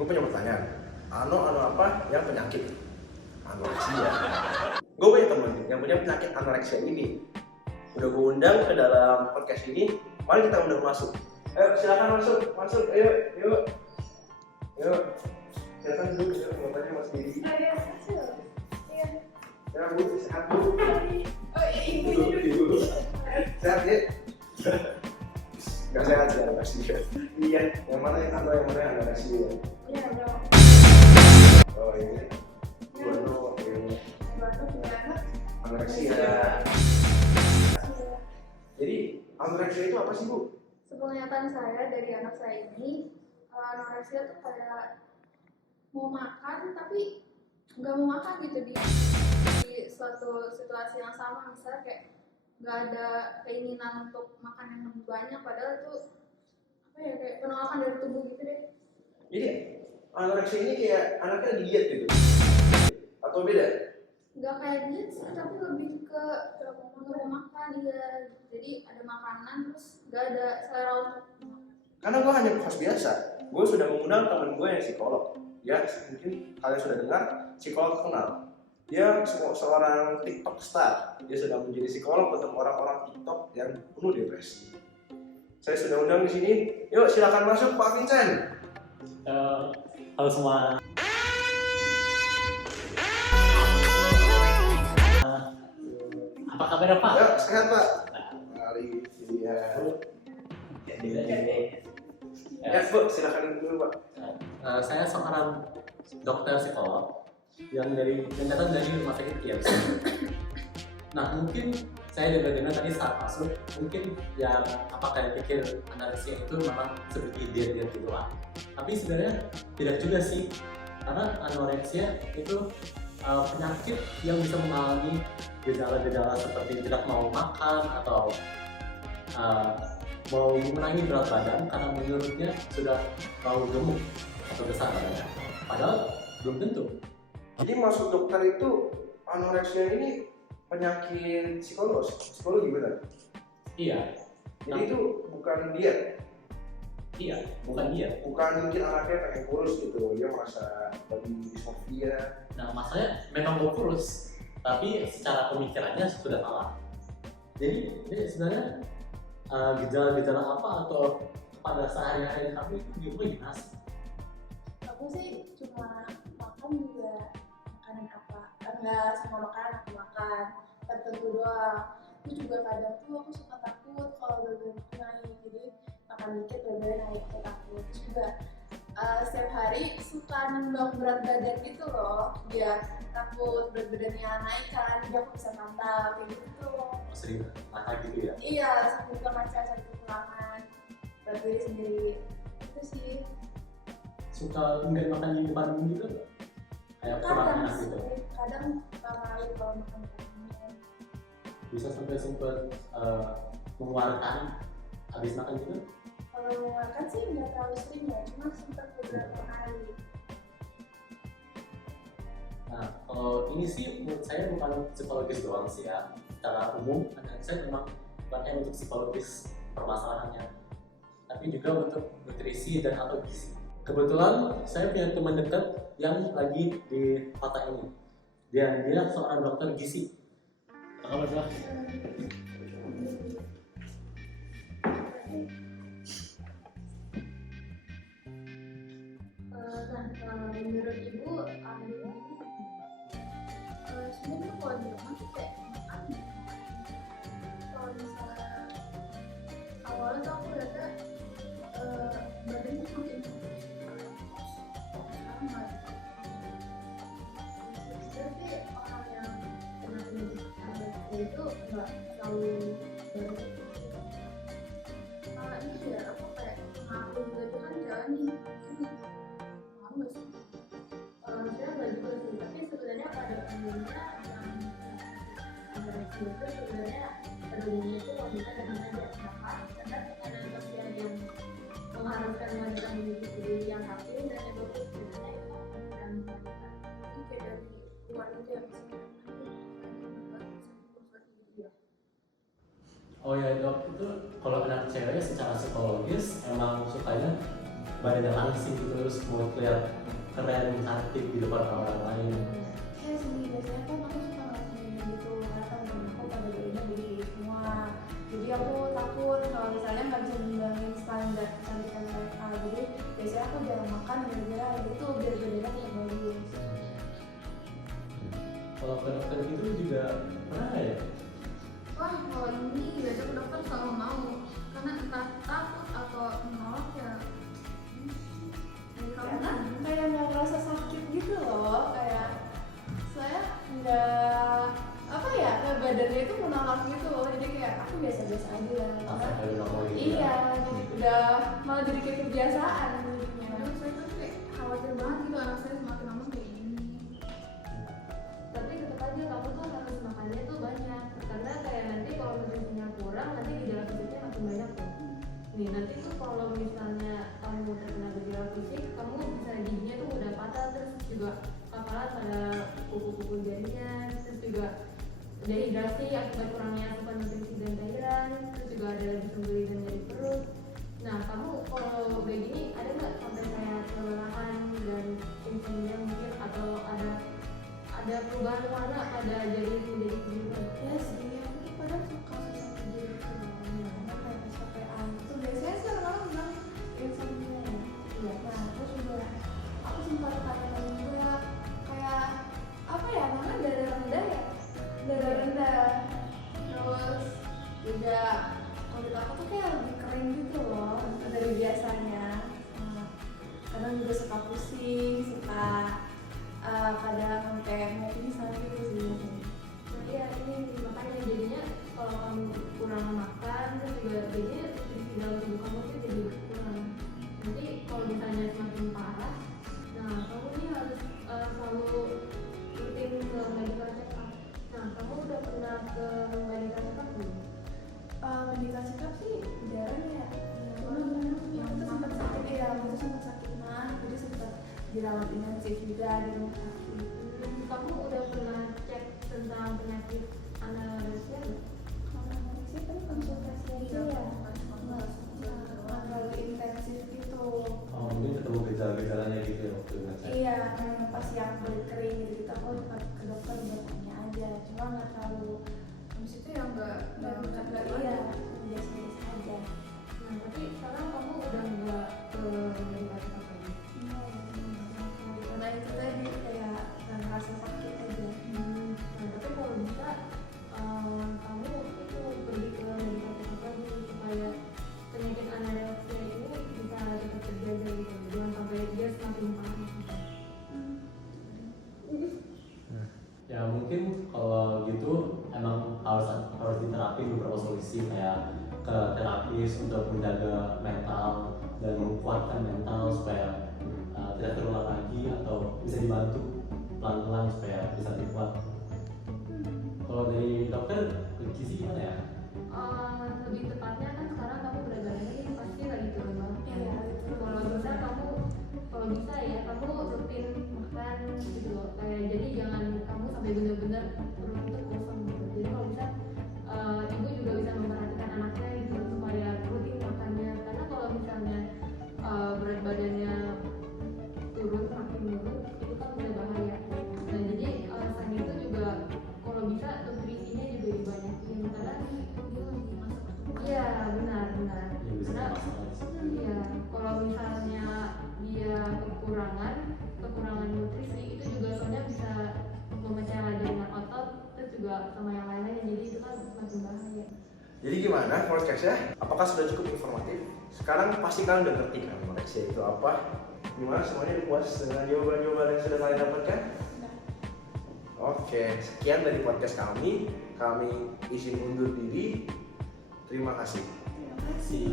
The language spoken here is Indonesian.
Gue punya pertanyaan. Ano apa yang penyakit? Anoreksia. Gue punya temen yang punya penyakit anoreksia ini. Udah gue undang ke dalam podcast ini. Mari kita undang masuk. Ayo silakan masuk. Ayo. Silakan duduk. Bapaknya Mas Didi. Ya Bu, sehat Bu. Ibu. Sehat ya? Gak sehat sih anoreksia. Iya. Yang mana yang anoreksia? Iya, bro. Oh ini. Bono, anoreksia. Jadi anoreksia itu apa sih Bu? Sepenglihatan saya dari anak saya ini, anoreksia tuh kayak mau makan tapi nggak mau makan gitu di suatu situasi yang sama, misalnya kayak nggak ada keinginan untuk makan yang lebih banyak, padahal itu apa ya, kayak penolakan dari tubuh gitu deh. Jadi anoreksia ini kayak anaknya diet gitu? Atau beda? Nggak kayak diet sih, tapi lebih ke nggak mau makan, iya. Jadi ada makanan terus nggak ada selera untuk makan. Karena gue hanya host biasa. Gue sudah mengundang teman gue yang psikolog. Ya mungkin kalian sudah dengar, psikolog terkenal. Dia seorang TikTok star. Dia sudah menjadi psikolog untuk orang-orang TikTok yang penuh depresi. Saya sudah undang di sini. Yuk silakan masuk Pak Vincent. Halo semua. Apa kabar Pak? Yuk sehat Pak. Mari lihat. Ya Bu, silakan dulu Pak. Saya seorang dokter psikolog yang datang dari rumah sakit IMC. Nah mungkin saya dengar tadi saat masuk, mungkin yang apakah pikir anoreksia itu memang seperti diet gitu lah. Tapi sebenarnya tidak juga sih, karena anoreksia itu penyakit yang bisa mengalami gejala-gejala seperti tidak mau makan atau mau mengurangi berat badan karena menurutnya sudah terlalu gemuk atau besar badannya. Padahal belum tentu. Jadi maksud dokter itu anoreksia ini penyakit psikologi benar? Iya. Jadi itu bukan diet? Iya, bukan diet. Bukan mungkin anaknya pengen kurus gitu, dia merasa body dysmorphia. Nah, masalahnya memang mau kurus, tapi secara pemikirannya sudah salah. Jadi sebenarnya gejala-gejala apa atau pada sehari-hari kamu itu gimana sih? Aku sih cuma makan juga makanan apa, enggak semua makanan aku makan, tertentu doang. Aku juga kadang tuh aku suka takut kalau berat badan naik, jadi makan dikit berat badan naik, aku takut. Terus juga setiap hari suka nimbang berat badan gitu loh, dia takut berat badannya naik kan, jadi aku bisa pantau kayak gitu. Sering makan gitu ya? Iya, sambil ke kaca cari kekurangan berat diri sendiri, itu sih. Suka enggak makan di depan umum gitu? Kayak kurang enak gitu? Kadang malu kalau makan makanan. Bisa sampai sempat mengeluarkan habis makan gitu? Kalau makan sih nggak terlalu sering ya, cuma sempat beberapa kali. Nah, kalau ini sih menurut saya bukan psikologis doang sih ya. Secara umum, saya memang bukan hanya untuk psikologis permasalahannya, tapi juga untuk nutrisi dan atau gizi. Kebetulan saya punya teman dekat yang lagi di kota ini. Dia seorang dokter gizi. Apa kabar? Menurut ibu, sebenarnya kalau di rumah tuh kayak makan. Kalau misalnya awalnya tuh aku lihatnya badannya makin sama. Jadi orang yang pernah anoreksia itu nggak selalu ini ya, aku kayak ngaku gitu kan jangan nih. Nggak sih, saya nggak juga sih, tapi sebenarnya pada umumnya yang anoreksia itu sebenarnya terjadinya itu kalau kita dengan diet makan, karena tekanan sosial yang mengharuskan mengadakan diri yang happy dan yang bagus sebenarnya itu dan itu kayak dari luar itu yang Oh ya dok, itu kalau anak cewek secara psikologis emang sukanya badannya langsing gitu, terus mau terlihat keren, cantik di depan orang lain. Iya sih, biasanya kan aku suka ngelakuin gitu karena kan temen aku pada badannya gede semua. Jadi aku takut kalau misalnya nggak bisa ngimbangin standar kecantikan mereka. Jadi biasanya aku jarang makan gara-gara itu biar badannya tetap bagus. Kalau ke dokter gitu juga pernah ya? Wah, kalau ini biasanya ke dokter selalu mau karena entah takut atau menolak ya. Karena kayak nggak ngerasa sakit gitu loh, kayak saya nggak apa ya, kayak badannya itu menolak gitu loh, jadi kayak aku biasa-biasa aja lah. Rasa kayak normal gitu. Iya, jadi udah malah jadi kayak kebiasaan jadinya. Terus saya tuh kayak khawatir banget gitu anak saya semakin lama kayak gini. Tapi tetap aja kamu tuh harus makannya tuh banyak, karena kayak nanti kalau nutrisinya kurang nanti gejala fisiknya makin banyak tuh. Nih nanti tuh kalau misalnya kamu terkena gejala fisik, kamu bisa giginya tuh udah patah, terus juga kapalan pada kuku-kuku jarinya, terus juga dehidrasi akibat kurangnya asupan nutrisi dan cairan, terus juga ada disembeli dan nyeri perut. Nah kamu kalau kayak gini ada nggak sampai kayak kelelahan dan insomnia mungkin, atau ada perubahan warna pada jari menjadi biru? Ya sih, aku tuh kadang suka susah tidur gitu, karena kayak kecapean. Tuh biasanya sih orang-orang bilang insomnia ya. Iya. Nah terus juga aku sempat tanya juga kayak apa ya, namanya darah rendah ya, darah rendah. Terus juga kulit aku tuh kayak lebih kering gitu loh dari biasanya. Kadang juga suka pusing, suka kadang kayak mau pingsan gitu sih. Nah iya, ini makanya jadinya kalau kamu kurang makan, terus juga jadinya nutrisi dalam tubuh kamu tuh jadi kurang. Nanti kalau misalnya semakin parah, nah kamu nih harus selalu rutin ke medical check up. Nah kamu udah pernah ke medical check up belum? Medical check up sih jarang ya. Yang itu sempat sakit ya, itu sempat sakit mah, jadi sempat dirawat intensif juga di rumah sakit. Kamu udah pernah cek tentang penyakit anoreksia nggak? Anoreksia kan konsultasi aja ya, nggak terlalu intensif gitu. Oh, mungkin ketemu gejala-gejalanya gitu ya waktu ngecek. Iya, kayak pas yang kulit kering gitu, aku ke dokter buat tanya aja, cuma nggak terlalu. Habis itu yang nggak iya, biasa-biasa aja. Nah, tapi sekarang kamu udah nggak ke medical check up lagi? Karena itu tadi kayak ngerasa sakit aja. Nah, tapi kalau bisa kamu itu pergi ke medical check up lagi supaya penyakit anoreksia ini bisa cepat terjaga gitu, jangan sampai dia semakin parah. Ya mungkin kalau gitu emang harus diterapin beberapa solusi, kayak ke terapis untuk menjaga mental dan menguatkan mental supaya tidak terulang lagi, atau bisa dibantu pelan-pelan supaya bisa lebih kuat. Kalau dari dokter gizi gimana ya? Lebih tepatnya kan sekarang kamu berat badannya ini pasti lagi turun banget ya. Kalau bisa ya kamu rutin makan gitu loh, kayak jadi jangan kamu sampai benar-benar perut itu kosong gitu. Jadi kalau bisa ibu juga bisa memperhatikan anaknya gitu supaya rutin makannya, karena kalau misalnya berat badannya turun makin turun itu kan udah bahaya. Nah jadi selain itu juga kalau bisa nutrisinya juga dibanyakin, karena iya benar Ya bisa karena masalah. iya kalau misalnya dia kekurangan nutrisi itu juga soalnya bisa memecah jaringan otot, terus juga sama yang lain-lain, jadi itu kan semakin bahaya. Jadi gimana podcastnya? Apakah sudah cukup informatif? Sekarang pasti kalian udah ngerti kan anoreksia itu apa? Gimana, semuanya puas dengan jawaban-jawaban yang sudah kalian dapatkan? Oke, sekian dari podcast kami. Kami izin undur diri. Terima kasih. Terima kasih.